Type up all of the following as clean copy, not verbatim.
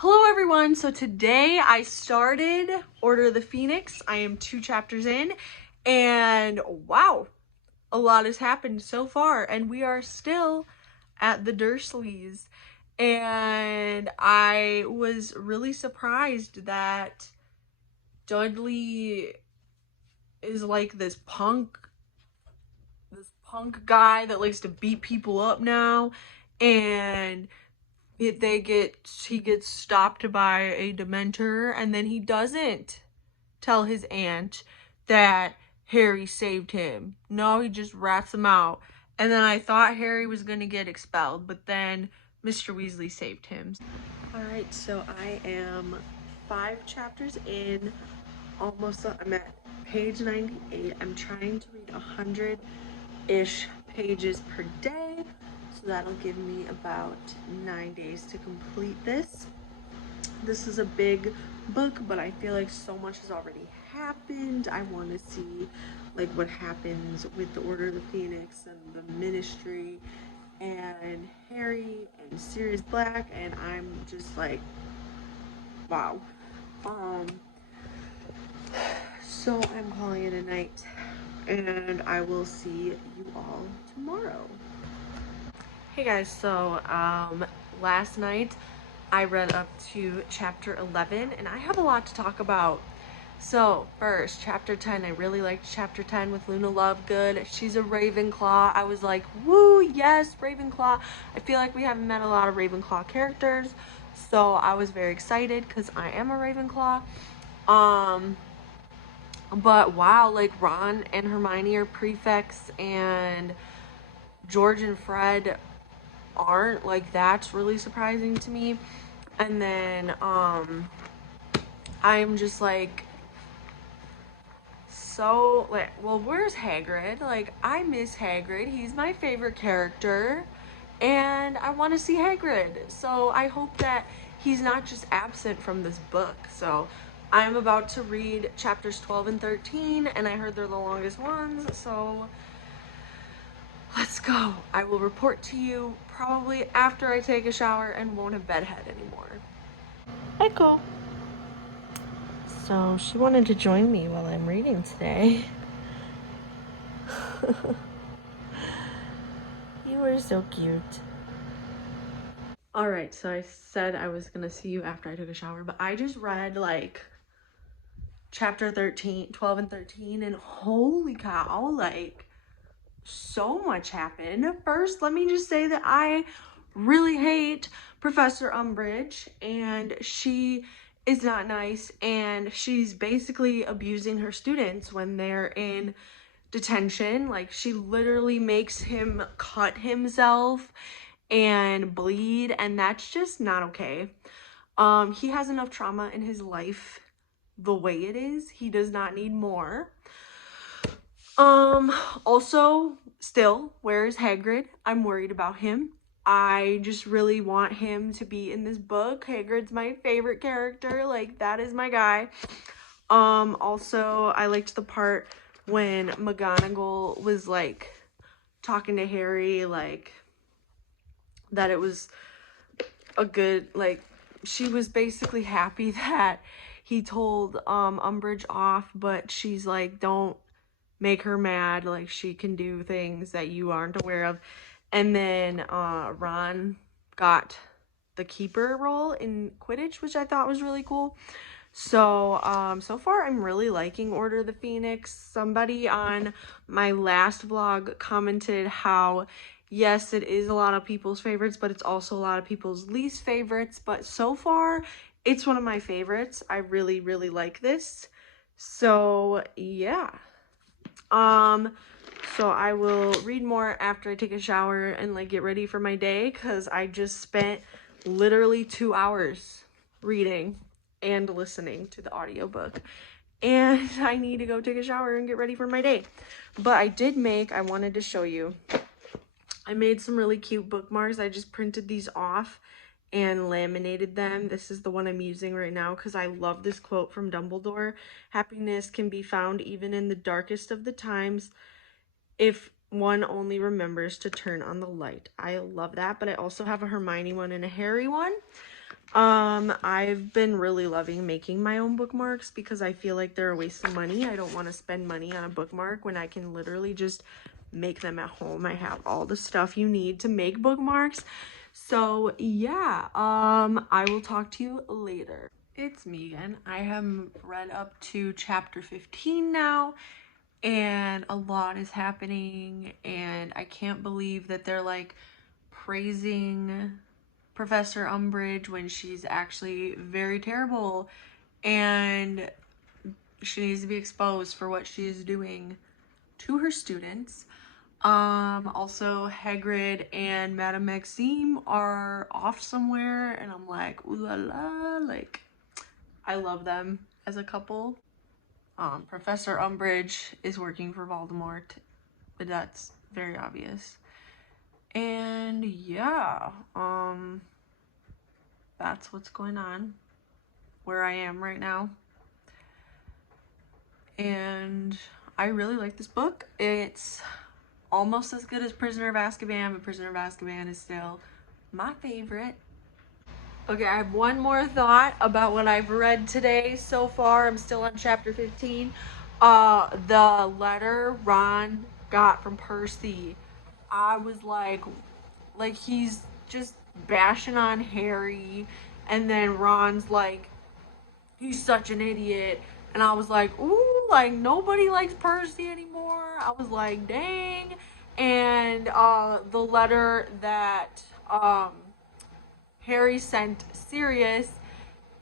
Hello everyone, so today I started Order of the Phoenix. I am 2 chapters in and wow, a lot has happened so far and we are still at the Dursleys. And I was really surprised that Dudley is like this punk guy that likes to beat people up now, and he gets stopped by a Dementor, and then he doesn't tell his aunt that Harry saved him. No, he just rats him out. And then I thought Harry was gonna get expelled, but then Mr. Weasley saved him. Alright, so I am 5 chapters in, I'm at page 98. I'm trying to read 100-ish pages per day, so that'll give me about 9 days to complete this. This is a big book, but I feel like so much has already happened. I want to see like what happens with the Order of the Phoenix and the Ministry and Harry and Sirius Black, and I'm just like, wow. So I'm calling it a night, and I will see you all tomorrow. Hey guys, so last night I read up to chapter 11 and I have a lot to talk about. So first, chapter 10, I really liked chapter 10 with Luna Lovegood. She's a Ravenclaw. I was like, woo, yes, Ravenclaw. I feel like we haven't met a lot of Ravenclaw characters, so I was very excited because I am a Ravenclaw. But wow, like Ron and Hermione are prefects and George and Fred aren't. Like, that's really surprising to me. And then I'm just like, so like, well, where's Hagrid? Like, I miss Hagrid. He's my favorite character and I want to see Hagrid, so I hope that he's not just absent from this book. So I'm about to read chapters 12 and 13 and I heard they're the longest ones, so let's go. I will report to you probably after I take a shower and won't have bedhead anymore. Echo. So she wanted to join me while I'm reading today. You were so cute. Alright, so I said I was gonna see you after I took a shower, but I just read like chapter 12 and 13, and holy cow, like so much happened. First, let me just say that I really hate Professor Umbridge, and she is not nice, and she's basically abusing her students when they're in detention. Like, she literally makes him cut himself and bleed, and that's just not okay. He has enough trauma in his life the way it is. He does not need more. Also, still, where is Hagrid? I'm worried about him. I just really want him to be in this book. Hagrid's my favorite character. Like, that is my guy. Also, I liked the part when McGonagall was like talking to Harry, like that it was a good, like, she was basically happy that he told Umbridge off, but she's like, don't make her mad, like she can do things that you aren't aware of. And then Ron got the keeper role in Quidditch, which I thought was really cool. So so far I'm really liking Order of the Phoenix. Somebody on my last vlog commented how yes, it is a lot of people's favorites, but it's also a lot of people's least favorites. But so far it's one of my favorites. I really, really like this. So yeah. So I will read more after I take a shower and like get ready for my day, because I just spent literally 2 hours reading and listening to the audiobook, and I need to go take a shower and get ready for my day. But I wanted to show you, I made some really cute bookmarks. I just printed these off and laminated them. This is the one I'm using right now because I love this quote from Dumbledore. Happiness can be found even in the darkest of the times if one only remembers to turn on the light. I love that, but I also have a Hermione one and a Harry one. I've been really loving making my own bookmarks because I feel like they're a waste of money. I don't want to spend money on a bookmark when I can literally just make them at home. I have all the stuff you need to make bookmarks. So yeah, I will talk to you later. It's Megan. I have read up to chapter 15 now, and a lot is happening, and I can't believe that they're like praising Professor Umbridge when she's actually very terrible, and she needs to be exposed for what she is doing to her students. Also Hagrid and Madame Maxime are off somewhere, and I'm like, ooh la la, like, I love them as a couple. Professor Umbridge is working for Voldemort, but that's very obvious. And yeah, that's what's going on where I am right now. And I really like this book. It's almost as good as Prisoner of Azkaban, but Prisoner of Azkaban is still my favorite. Okay, I have one more thought about what I've read today so far. I'm still on chapter 15. The letter Ron got from Percy. I was like he's just bashing on Harry, and then Ron's like, he's such an idiot. And I was like, ooh, like nobody likes Percy anymore. I was like, dang. And the letter that Harry sent Sirius,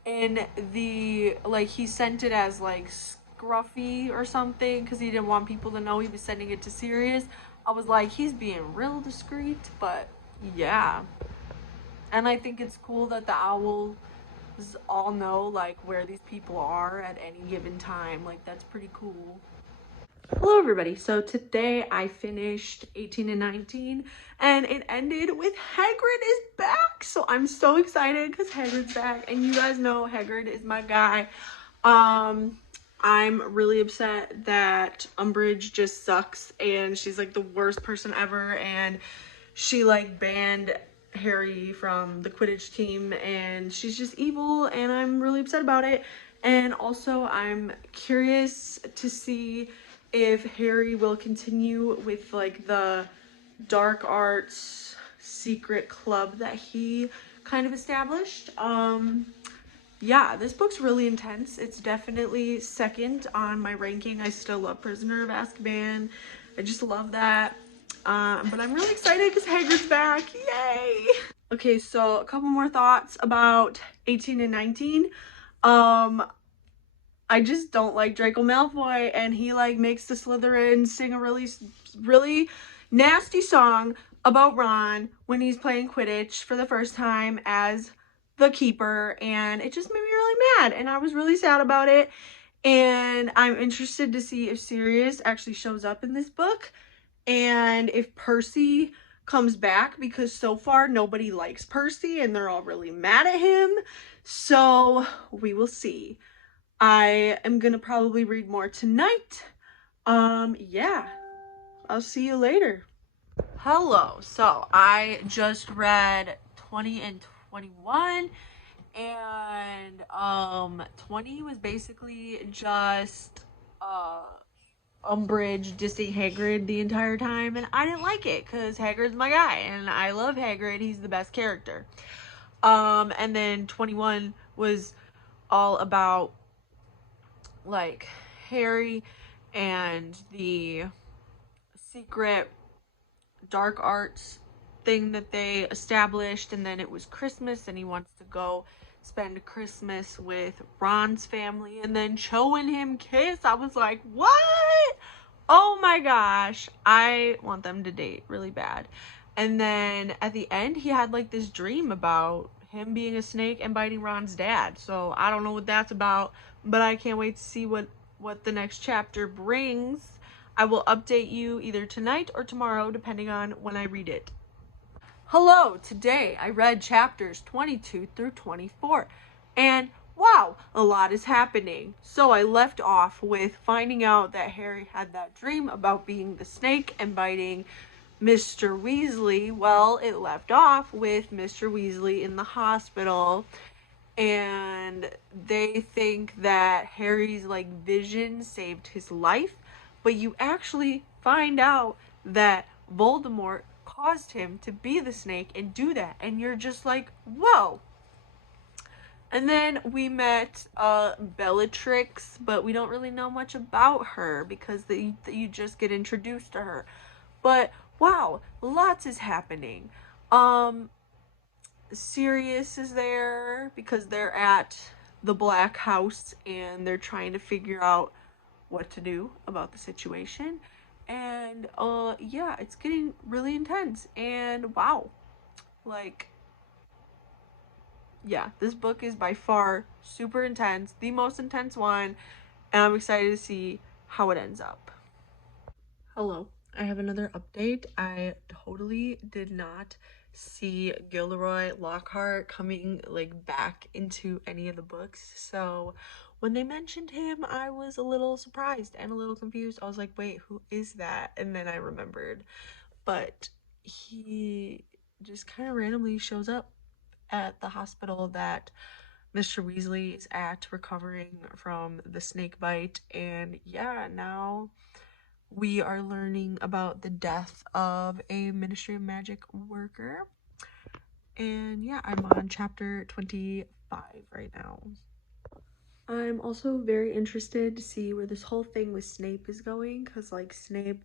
in the, like, he sent it as like scruffy or something because he didn't want people to know he was sending it to Sirius. I was like, he's being real discreet, but yeah. And I think it's cool that the owls all know like where these people are at any given time. Like, that's pretty cool. Hello everybody. So today I finished 18 and 19, and it ended with Hagrid is back. So I'm so excited because Hagrid's back, and you guys know Hagrid is my guy. I'm really upset that Umbridge just sucks and she's like the worst person ever, and she like banned Harry from the Quidditch team, and she's just evil, and I'm really upset about it. And also I'm curious to see if Harry will continue with like the dark arts secret club that he kind of established. Yeah, this book's really intense. It's definitely second on my ranking. I still love Prisoner of Azkaban. I just love that. But I'm really excited because Hagrid's back. Yay! Okay, so a couple more thoughts about 18 and 19. I just don't like Draco Malfoy, and he like makes the Slytherins sing a really nasty song about Ron when he's playing Quidditch for the first time as the keeper, and it just made me really mad, and I was really sad about it. And I'm interested to see if Sirius actually shows up in this book, and if Percy comes back, because so far nobody likes Percy and they're all really mad at him. So we will see. I am gonna probably read more tonight. Yeah, I'll see you later. Hello. So I just read 20 and 21, and 20 was basically just Umbridge dissing Hagrid the entire time, and I didn't like it because Hagrid's my guy and I love Hagrid. He's the best character. And then 21 was all about like Harry and the secret dark arts thing that they established, and then it was Christmas and he wants to go spend Christmas with Ron's family, and then Cho and him kiss. I was like, what? Oh my gosh, I want them to date really bad. And then at the end he had like this dream about him being a snake and biting Ron's dad. So I don't know what that's about, but I can't wait to see what the next chapter brings. I will update you either tonight or tomorrow, depending on when I read it. Hello, today I read chapters 22 through 24, and wow, a lot is happening. So I left off with finding out that Harry had that dream about being the snake and biting Mr. Weasley. Well, it left off with Mr. Weasley in the hospital, and they think that Harry's like vision saved his life, but you actually find out that Voldemort caused him to be the snake and do that, and you're just like, whoa. And then we met Bellatrix, but we don't really know much about her because you just get introduced to her. But wow, lots is happening. Um Sirius is there because they're at the Black House and they're trying to figure out what to do about the situation. And yeah, it's getting really intense, and wow. Like, yeah, this book is by far super intense, the most intense one, and I'm excited to see how it ends up. Hello, I have another update. I totally did not see Gilderoy Lockhart coming like back into any of the books. So when they mentioned him, I was a little surprised and a little confused. I was like, wait, who is that? And then I remembered. But he just kind of randomly shows up at the hospital that Mr. Weasley is at, recovering from the snake bite. And yeah, now we are learning about the death of a Ministry of Magic worker. And yeah, I'm on chapter 25 right now. I'm also very interested to see where this whole thing with Snape is going, because like Snape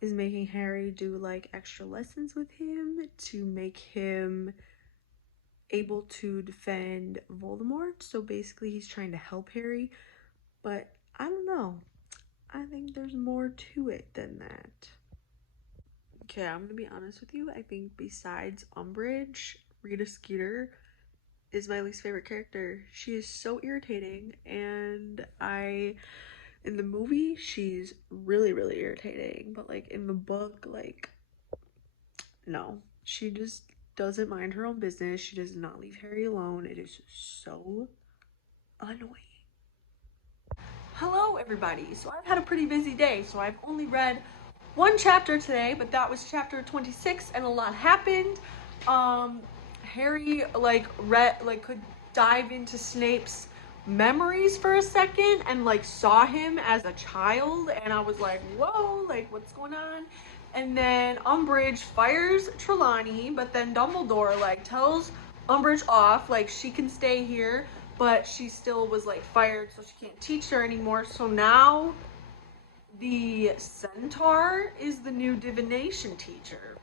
is making Harry do like extra lessons with him to make him able to defend Voldemort. So basically he's trying to help Harry, but I don't know. I think there's more to it than that. Okay, I'm gonna be honest with you. I think besides Umbridge, Rita Skeeter is my least favorite character. She is so irritating, and in the movie, she's really, really irritating, but like in the book, like, no. She just doesn't mind her own business. She does not leave Harry alone. It is so annoying. Hello, everybody. So I've had a pretty busy day, so I've only read one chapter today, but that was chapter 26, and a lot happened. Harry could dive into Snape's memories for a second and like saw him as a child, and I was like, whoa, like what's going on? And then Umbridge fires Trelawney, but then Dumbledore like tells Umbridge off, like she can stay here, but she still was like fired, so she can't teach her anymore. So now the Centaur is the new divination teacher.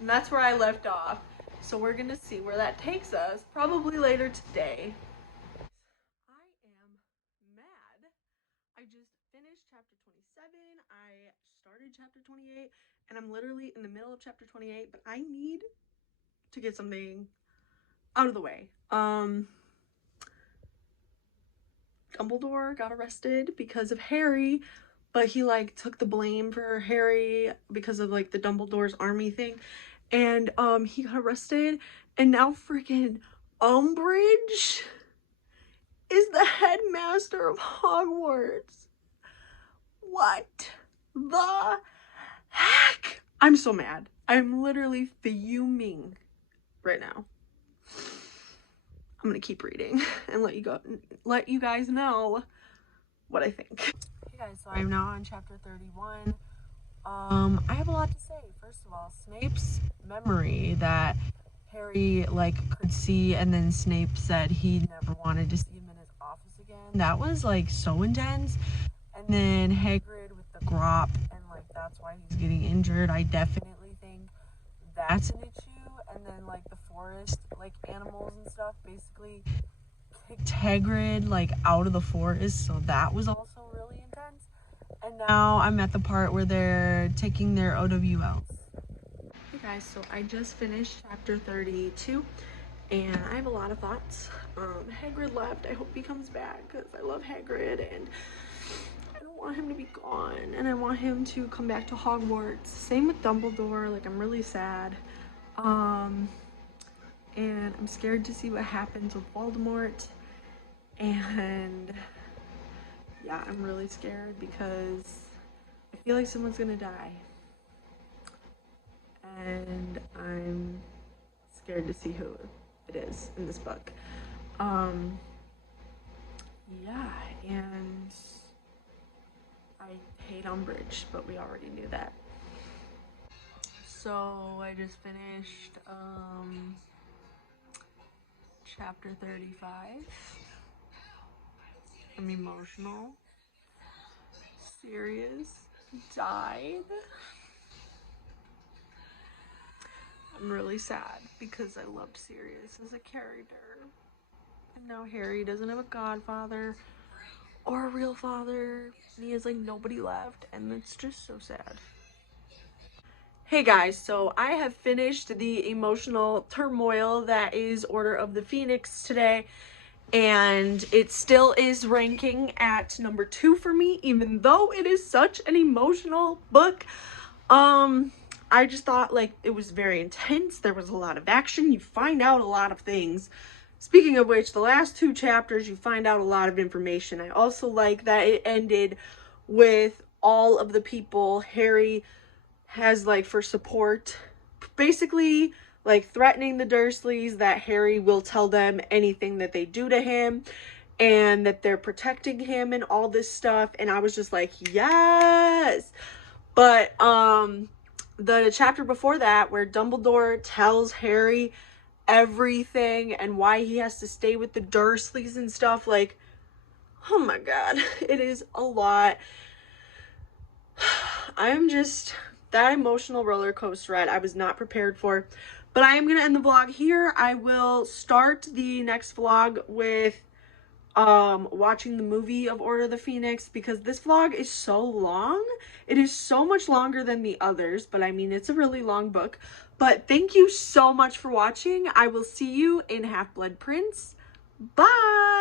And that's where I left off. So we're gonna see where that takes us, probably later today. I am mad. I just finished chapter 27. I started chapter 28, and I'm literally in the middle of chapter 28, but I need to get something out of the way. Dumbledore got arrested because of Harry, but he like took the blame for Harry because of like the Dumbledore's army thing, and he got arrested, and now freaking Umbridge is the headmaster of Hogwarts. What the heck? I'm so mad. I'm literally fuming right now. I'm gonna keep reading and let you guys know what I think. Hey guys, so I'm now on chapter 31. I have a lot to say. First of all, Snape's memory that Harry like could see, and then Snape said he never wanted to see him in his office again. That was like so intense. And then Hagrid with the Grop, and like that's why he's getting injured. I definitely think that's an issue. And then like the forest, like animals and stuff, basically kicked Hagrid like out of the forest, so that was also really intense. And now I'm at the part where they're taking their OWLs. Hey guys, so I just finished chapter 32, and I have a lot of thoughts. Hagrid left. I hope he comes back because I love Hagrid, and I don't want him to be gone, and I want him to come back to Hogwarts. Same with Dumbledore. Like, I'm really sad. And I'm scared to see what happens with Voldemort, and yeah, I'm really scared because I feel like someone's gonna die, and I'm scared to see who it is in this book. Yeah, and I hate Umbridge, but we already knew that. So I just finished chapter 35. I'm emotional. Sirius died. I'm really sad because I loved Sirius as a character. And now Harry doesn't have a godfather or a real father. And he has like nobody left. And it's just so sad. Hey guys, so I have finished the emotional turmoil that is Order of the Phoenix today. And it still is ranking at number 2 for me, even though it is such an emotional book. I just thought like it was very intense. There was a lot of action. You find out a lot of things. Speaking of which, the last 2 chapters, you find out a lot of information. I also like that it ended with all of the people Harry has like for support. Basically, like threatening the Dursleys that Harry will tell them anything that they do to him and that they're protecting him and all this stuff. And I was just like, yes. But the chapter before that, where Dumbledore tells Harry everything and why he has to stay with the Dursleys and stuff, like, oh my god, it is a lot. I'm just, that emotional roller coaster ride I was not prepared for. But I am gonna end the vlog here. I will start the next vlog with watching the movie of Order of the Phoenix, because this vlog is so long. It is so much longer than the others, but I mean, it's a really long book. But thank you so much for watching. I will see you in Half-Blood Prince. Bye!